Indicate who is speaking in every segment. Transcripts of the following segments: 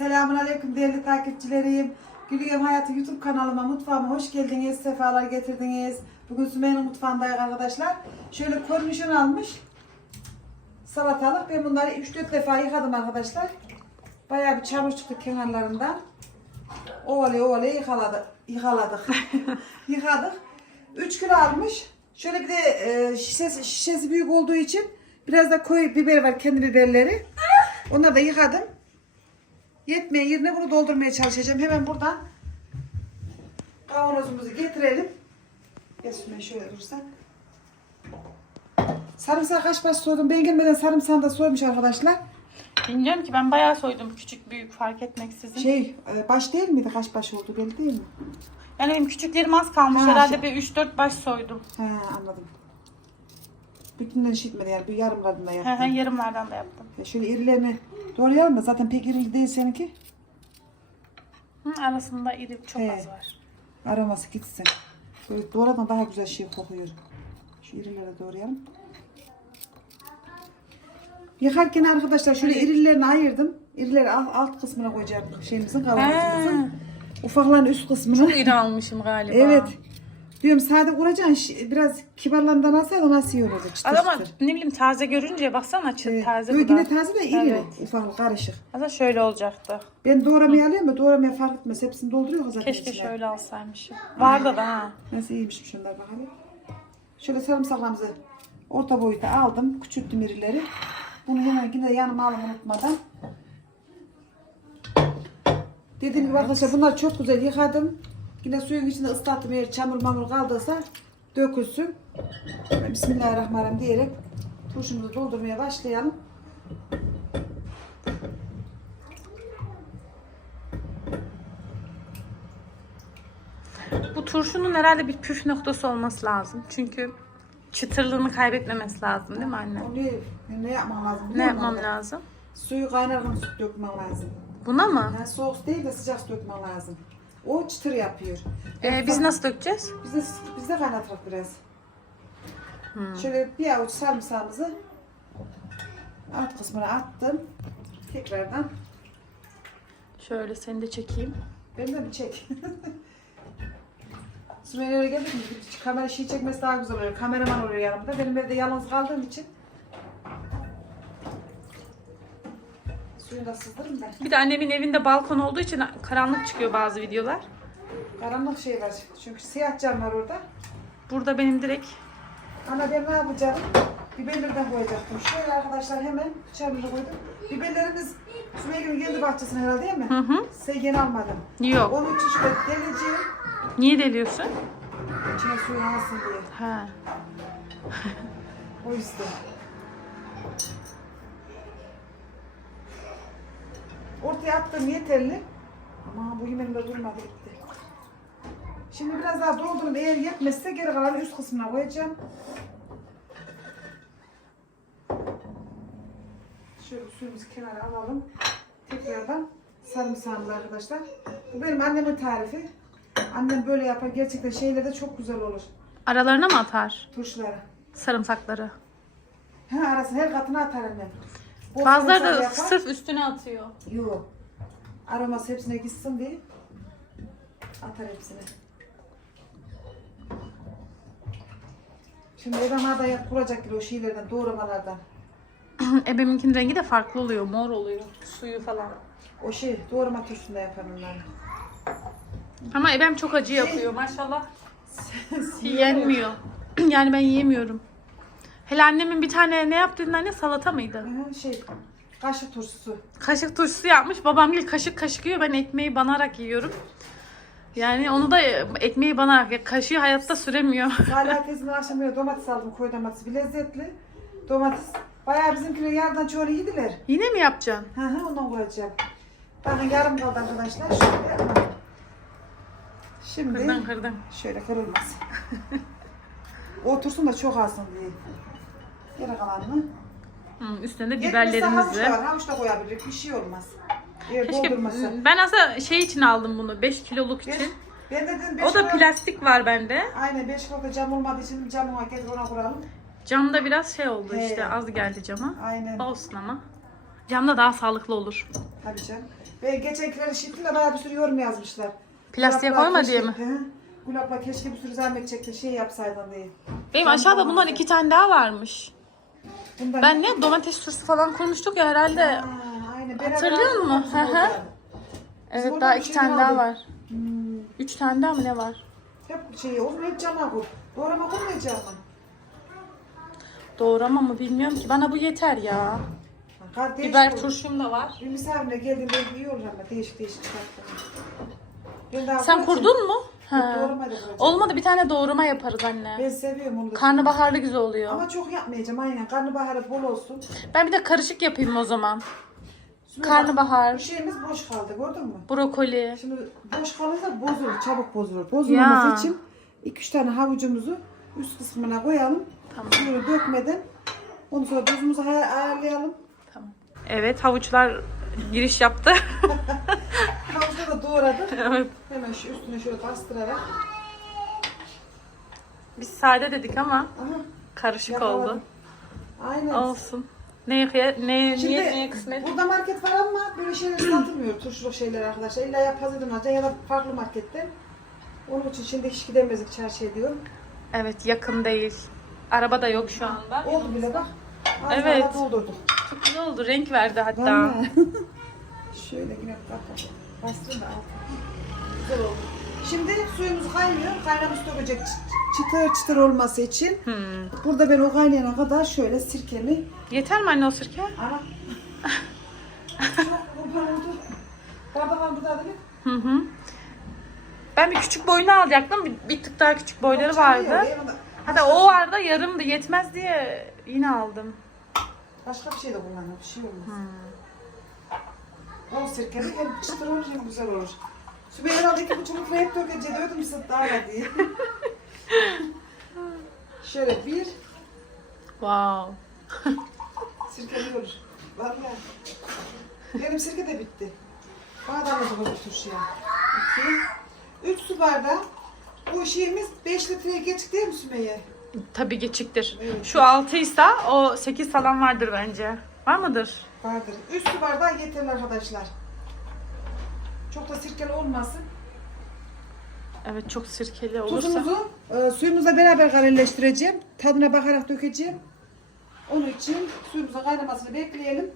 Speaker 1: Selamun Aleyküm değerli takipçilerim. Gülüyorum Hayatı YouTube kanalıma, mutfağıma hoş geldiniz, sefalar getirdiniz. Bugün Sümeyye'nin mutfağındayız arkadaşlar. Şöyle kornişon almış. Salatalık. Ben bunları 3-4 defa yıkadım arkadaşlar. Bayağı bir çamur çıktı kenarlarından. Ovalaya ovalaya yıkaladık. Yıkaladık. Yıkadık. 3 kilo almış. Şöyle bir de e, şişesi, şişesi büyük olduğu için biraz da koyu biber var kendi biberleri. Onları da yıkadım. Yetmeyen yerine bunu doldurmaya çalışacağım. Hemen buradan kavanozumuzu getirelim. Geçmeye şöyle dursak. Sarımsak kaç baş soydum. Ben gelmeden sarımsağı da soymuş arkadaşlar.
Speaker 2: Bilmiyorum ki ben bayağı soydum küçük büyük fark etmeksizin.
Speaker 1: Şey e, baş değil miydi? Kaç baş oldu belli değil mi?
Speaker 2: Yani benim küçüklerim az kalmış.
Speaker 1: Ha,
Speaker 2: Herhalde
Speaker 1: şey-
Speaker 2: bir 3-4 baş soydum.
Speaker 1: He anladım. Bütünden işitmedi yani. Bir yarım kadında
Speaker 2: He
Speaker 1: yaptım.
Speaker 2: he yarımlardan da yaptım.
Speaker 1: Ya şöyle irilerini doğrayalım da zaten pek irili değil seninki.
Speaker 2: Hı, arasında iri çok
Speaker 1: He.
Speaker 2: az var.
Speaker 1: Aroması gitsin. Böyle doğradan daha güzel şey kokuyor. Şu irileri doğrayalım. Yıkarken arkadaşlar şöyle irilerini ayırdım. İrileri alt, alt kısmına koyacağım şeyimizin kavanozumuzun. Ufakların üst kısmına.
Speaker 2: Çok iri almışım galiba.
Speaker 1: Evet. Diyorum sade kuracaksın. Biraz kibarlarından alsaydı nasıl iyi olurdu çıtır
Speaker 2: Ama
Speaker 1: çıtır.
Speaker 2: ne bileyim taze görünce baksana çı-
Speaker 1: Evet.
Speaker 2: taze
Speaker 1: Böyle
Speaker 2: bu da.
Speaker 1: yine taze de iri.
Speaker 2: Evet.
Speaker 1: Ufak karışık.
Speaker 2: Aslında şöyle olacaktı.
Speaker 1: Ben doğramaya alıyorum da doğramaya fark etmez. Hepsini dolduruyor zaten
Speaker 2: Keşke
Speaker 1: içine.
Speaker 2: şöyle alsaymışım. Vardı da ha.
Speaker 1: Nasıl iyiymiş şunlar bakalım. Şöyle sarımsaklarımızı orta boyuta aldım. Küçülttüm irileri. Bunu hemen yine yanıma alın unutmadan. Dediğim gibi arkadaşlar bunlar çok güzel yıkadım. Yine suyun içinde ıslattım eğer çamur mamur kaldıysa dökülsün. Bismillahirrahmanirrahim diyerek turşumuzu doldurmaya başlayalım.
Speaker 2: Bu turşunun herhalde bir püf noktası olması lazım. Çünkü çıtırlığını kaybetmemesi lazım değil mi anne?
Speaker 1: Onu ne, ne yapmam lazım?
Speaker 2: Ne yapmam
Speaker 1: orada?
Speaker 2: lazım?
Speaker 1: Suyu kaynarken süt dökmem lazım.
Speaker 2: Buna mı?
Speaker 1: Yani soğuk değil de sıcak su dökmen lazım. O çıtır yapıyor.
Speaker 2: Ee, biz nasıl dökeceğiz?
Speaker 1: Biz de, biz de kaynatırız biraz.
Speaker 2: Hmm.
Speaker 1: Şöyle bir avuç sarımsağımızı alt kısmına attım. Tekrardan.
Speaker 2: Şöyle seni de çekeyim.
Speaker 1: Beni de bir çek. Sümeyye öyle geldi mi? Kamera şey çekmesi daha güzel oluyor. Kameraman oluyor yanımda. Benim evde yalnız kaldığım için. Da ben.
Speaker 2: Bir de annemin evinde balkon olduğu için karanlık çıkıyor bazı videolar.
Speaker 1: Karanlık şey var. Çünkü siyah cam var orada.
Speaker 2: Burada benim direkt
Speaker 1: Ama ben ne yapacağım? Biberlerden koyacaktım. Şöyle arkadaşlar hemen bıçağımızı koydum. Biberlerimiz Sümeyye'nin kendi bahçesine herhalde değil mi?
Speaker 2: hı hı.
Speaker 1: Seygen almadım.
Speaker 2: Yok.
Speaker 1: Onun için şöyle deleceğim.
Speaker 2: Niye deliyorsun?
Speaker 1: İçine suyu alsın diye.
Speaker 2: Ha.
Speaker 1: O yüzden. Ortaya attım yeterli. Ama bu yemeğimde durmadı gitti. Şimdi biraz daha doldurup eğer yetmezse geri kalan üst kısmına koyacağım. Şöyle suyumuzu kenara alalım. Tekrardan sarımsağımız arkadaşlar. Bu benim annemin tarifi. Annem böyle yapar. Gerçekten şeyler de çok güzel olur.
Speaker 2: Aralarına mı atar
Speaker 1: Turşuları.
Speaker 2: sarımsakları?
Speaker 1: Ha arasına her katına atar annem. Bol
Speaker 2: Bazıları da
Speaker 1: yapar.
Speaker 2: sırf üstüne atıyor.
Speaker 1: Yok. Aroması hepsine gitsin diye atar hepsine. Şimdi Eva da kuracak gibi o şeylerden, doğramalardan.
Speaker 2: Ebeminkinin rengi de farklı oluyor. Mor oluyor. Suyu falan.
Speaker 1: O şey, doğrama turşusunda yapan onları.
Speaker 2: Ama ebem çok acı yapıyor. Maşallah yenmiyor. yani ben yiyemiyorum. Hele annemin bir tane ne yaptığında anne salata mıydı?
Speaker 1: Şey, kaşık turşusu.
Speaker 2: Kaşık turşusu yapmış. Babam bir kaşık kaşık yiyor. Ben ekmeği banarak yiyorum. Yani onu da ekmeği banarak. ya Kaşığı hayatta süremiyor.
Speaker 1: Hala teyzemin akşam böyle domates aldım, koy domatesi. Bir lezzetli. Domates. Bayağı bizimkiler yardan çoğunu yediler.
Speaker 2: Yine mi yapacaksın?
Speaker 1: Hı hı ondan koyacağım. Bakın yarım kaldı arkadaşlar. Şöyle. Şimdi
Speaker 2: Kırdın kırdın.
Speaker 1: şöyle kırılmaz. Otursun da çok alsın diye. Geri kalanını.
Speaker 2: Hı, üstüne de
Speaker 1: Yetmezse havuç
Speaker 2: biberlerimizi.
Speaker 1: da var. Havuç da koyabiliriz. Bir şey olmaz. Eğer
Speaker 2: Keşke
Speaker 1: doldurmasa.
Speaker 2: ben aslında şey için aldım bunu 5 kiloluk
Speaker 1: Beş-
Speaker 2: için.
Speaker 1: Ben de dedim 5
Speaker 2: O da plastik var bende.
Speaker 1: Aynen 5 kilo cam olmadığı için camıma getir ona kuralım.
Speaker 2: Camda biraz şey oldu
Speaker 1: He.
Speaker 2: işte az geldi cama.
Speaker 1: Aynen.
Speaker 2: Olsun ama. Camda daha sağlıklı olur.
Speaker 1: Tabii canım. Ve geçenkileri şifreyle bayağı bir sürü yorum yazmışlar.
Speaker 2: Plastiğe koyma
Speaker 1: keşke-
Speaker 2: diye mi?
Speaker 1: Hı. Kulakla keşke bir sürü zahmet çekti şey yapsaydın diye.
Speaker 2: Benim aşağıda
Speaker 1: da-
Speaker 2: iki tane daha varmış.
Speaker 1: Bundan
Speaker 2: Ben ne domates turşusu falan kurmuştuk ya herhalde.
Speaker 1: Ha, aynen. Beraber
Speaker 2: Hatırlıyor
Speaker 1: aldık,
Speaker 2: musun? Hı hı. Evet daha iki
Speaker 1: şey
Speaker 2: tane daha
Speaker 1: aldık.
Speaker 2: var.
Speaker 1: Hmm.
Speaker 2: Üç tane daha mı ne var?
Speaker 1: Hep şey olur hep cama koy. Doğrama koymayacağım mı?
Speaker 2: Doğrama mı bilmiyorum ki. Bana bu yeter ya.
Speaker 1: Kardeş
Speaker 2: Biber
Speaker 1: bu.
Speaker 2: turşum da var.
Speaker 1: Bir misafirle geldiğinde iyi olur ama değişik değişik çıkarttım. Ben daha
Speaker 2: Sen
Speaker 1: kuracağım.
Speaker 2: kurdun mu? Ha.
Speaker 1: Da kuracağım.
Speaker 2: Olmadı bir tane doğrama yaparız anne.
Speaker 1: Ben seviyorum onu da.
Speaker 2: Karnabaharlı güzel oluyor.
Speaker 1: Ama çok yapmayacağım aynen. Karnabaharı bol olsun.
Speaker 2: Ben bir de karışık yapayım o zaman.
Speaker 1: Şimdi
Speaker 2: Karnabahar.
Speaker 1: Bu şeyimiz boş kaldı gördün mü?
Speaker 2: Brokoli.
Speaker 1: Şimdi boş kalırsa bozulur, çabuk bozulur. Bozulmaması
Speaker 2: Ya.
Speaker 1: için 2-3 tane havucumuzu üst kısmına koyalım.
Speaker 2: Tamam.
Speaker 1: Suyunu dökmeden ondan sonra tuzumuzu ay- ayarlayalım.
Speaker 2: Tamam. Evet havuçlar giriş yaptı.
Speaker 1: Doğradık.
Speaker 2: evet.
Speaker 1: Hemen şu üstüne şöyle bastırarak.
Speaker 2: Biz sade dedik ama
Speaker 1: Aha,
Speaker 2: karışık
Speaker 1: yakaladım.
Speaker 2: oldu.
Speaker 1: Aynen.
Speaker 2: Olsun. Ne ne ne
Speaker 1: Şimdi
Speaker 2: niye neye kısmet?
Speaker 1: burada market var ama böyle şeyler satılmıyor. Turşuluk şeyler arkadaşlar. İlla ya pazardan alacaksın ya da farklı marketten. Onun için şimdi hiç gidemezdik çarşıya diyorum.
Speaker 2: Evet yakın değil. Araba da yok şu anda.
Speaker 1: Oldu bile bak. Az
Speaker 2: Evet.
Speaker 1: daha doldurduk.
Speaker 2: Çok güzel oldu. Renk verdi hatta.
Speaker 1: Şöyle yine bak bastırın da al. Güzel oldu. Şimdi suyumuz kaynıyor. Kaynamış dökecek çı- çıtır çıtır olması için.
Speaker 2: Hmm.
Speaker 1: Burada ben o kaynayana kadar şöyle sirkemi
Speaker 2: Yeter mi anne o sirke?
Speaker 1: Ana. Çok oldu. Bardağın burada değil mi?
Speaker 2: Hı hı. Ben bir küçük boyunu alacaktım. Bir, bir tık daha küçük boyları vardı.
Speaker 1: yanında.
Speaker 2: Hatta o vardı yarımdı yetmez diye yine aldım.
Speaker 1: Başka bir şey de kullanıyor. Bir şey olmaz.
Speaker 2: Hmm.
Speaker 1: O sirkeli hem çıtır olur hem güzel olur. Sümeyye herhalde iki buçuk litre hep dökeceği ödüm sıttı hala diye. Şöyle bir
Speaker 2: Wow.
Speaker 1: sirkeli olur. Vallahi. Benim sirke de bitti. Bana da alacak o turşuya. İki. Üç su bardağı. Bu şeyimiz 5 litreye geçik değil mi Sümeyye?
Speaker 2: Tabii geçiktir.
Speaker 1: Evet.
Speaker 2: Şu 6 ise o 8 falan vardır bence. Var mıdır?
Speaker 1: Vardır. Üç su bardağı yeterli arkadaşlar. Çok da sirkeli olmasın.
Speaker 2: Evet çok sirkeli olursa.
Speaker 1: Tuzumuzu e, suyumuzla beraber kararlaştıracağım. Tadına bakarak dökeceğim. Onun için suyumuzun kaynamasını bekleyelim.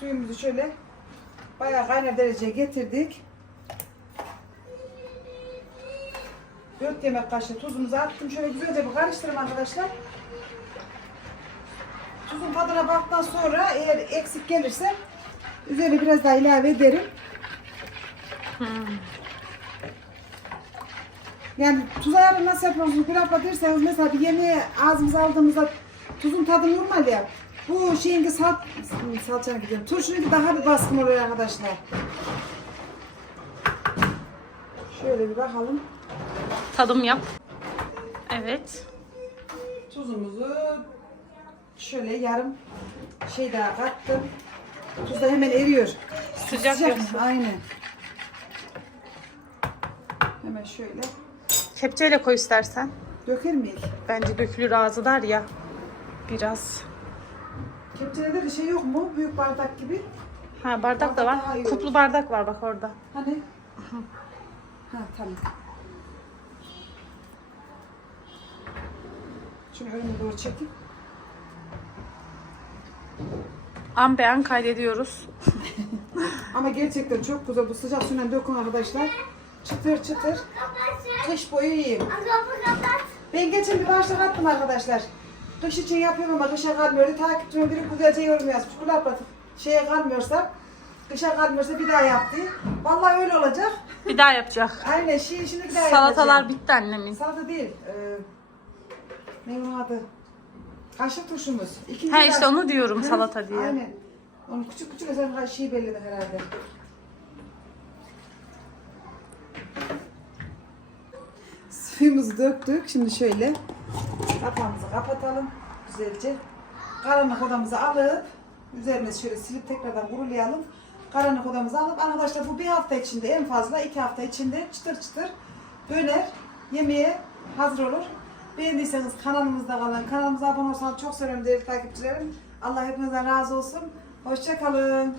Speaker 1: Suyumuzu şöyle bayağı kaynar dereceye getirdik. 4 yemek kaşığı tuzumuzu attım. Şöyle güzelce bir karıştırın arkadaşlar. Tuzun tadına baktıktan sonra eğer eksik gelirse üzerine biraz daha ilave ederim.
Speaker 2: Hmm.
Speaker 1: Yani tuz ayarını nasıl yapıyorsunuz? Bir abla derseniz mesela bir yemeğe ağzımıza aldığımızda tuzun tadı normal ya. Bu şeyin ki sal, salçana gidiyorum. Turşunun daha bir baskın oluyor arkadaşlar. Şöyle bir bakalım.
Speaker 2: Tadım yap. Evet.
Speaker 1: Tuzumuzu şöyle yarım şey daha kattım. Tuz da hemen eriyor.
Speaker 2: Sıcak yoksa.
Speaker 1: Aynen. Hemen şöyle.
Speaker 2: Kepçeyle koy istersen.
Speaker 1: Döker miyiz?
Speaker 2: Bence dökülür ağzı dar ya. Biraz.
Speaker 1: Kepçelerde de şey yok mu? Büyük bardak gibi.
Speaker 2: Ha bardak da
Speaker 1: Bardak daha
Speaker 2: var.
Speaker 1: iyi
Speaker 2: Kuplu
Speaker 1: olur.
Speaker 2: bardak var bak orada.
Speaker 1: Hani? Ha tamam. Şunu önüme doğru çekeyim.
Speaker 2: An be an kaydediyoruz.
Speaker 1: Ama gerçekten çok güzel. Bu sıcak suyla dökün arkadaşlar. Çıtır çıtır. Kış boyu yiyeyim. Ben geçen bir başlık attım arkadaşlar. Kış için yapıyorum ama kışa kalmıyor. Takipçime biri güzelce yorum yazmış. Bu laf şeye kalmıyorsa, kışa kalmıyorsa bir daha yaptı. Vallahi öyle olacak.
Speaker 2: Bir daha yapacak.
Speaker 1: Aynen şimdi, şimdi bir daha
Speaker 2: Salatalar
Speaker 1: yapacağım.
Speaker 2: bitti annemin.
Speaker 1: Salata değil. Ee, ne onun adı? Kaşık turşumuz. İkinci
Speaker 2: Ha işte onu diyorum salata diye.
Speaker 1: Aynen. Onu küçük küçük sen kaşığı belledin herhalde. Suyumuzu döktük. Şimdi şöyle kapağımızı kapatalım güzelce. Karanlık odamızı alıp üzerine şöyle silip tekrardan kurulayalım. Karanlık odamızı alıp arkadaşlar bu bir hafta içinde en fazla iki hafta içinde çıtır çıtır döner yemeğe hazır olur. Beğendiyseniz kanalımızda kalın. Kanalımıza abone olsanız çok severim değerli takipçilerim. Allah hepinizden razı olsun. Hoşça kalın.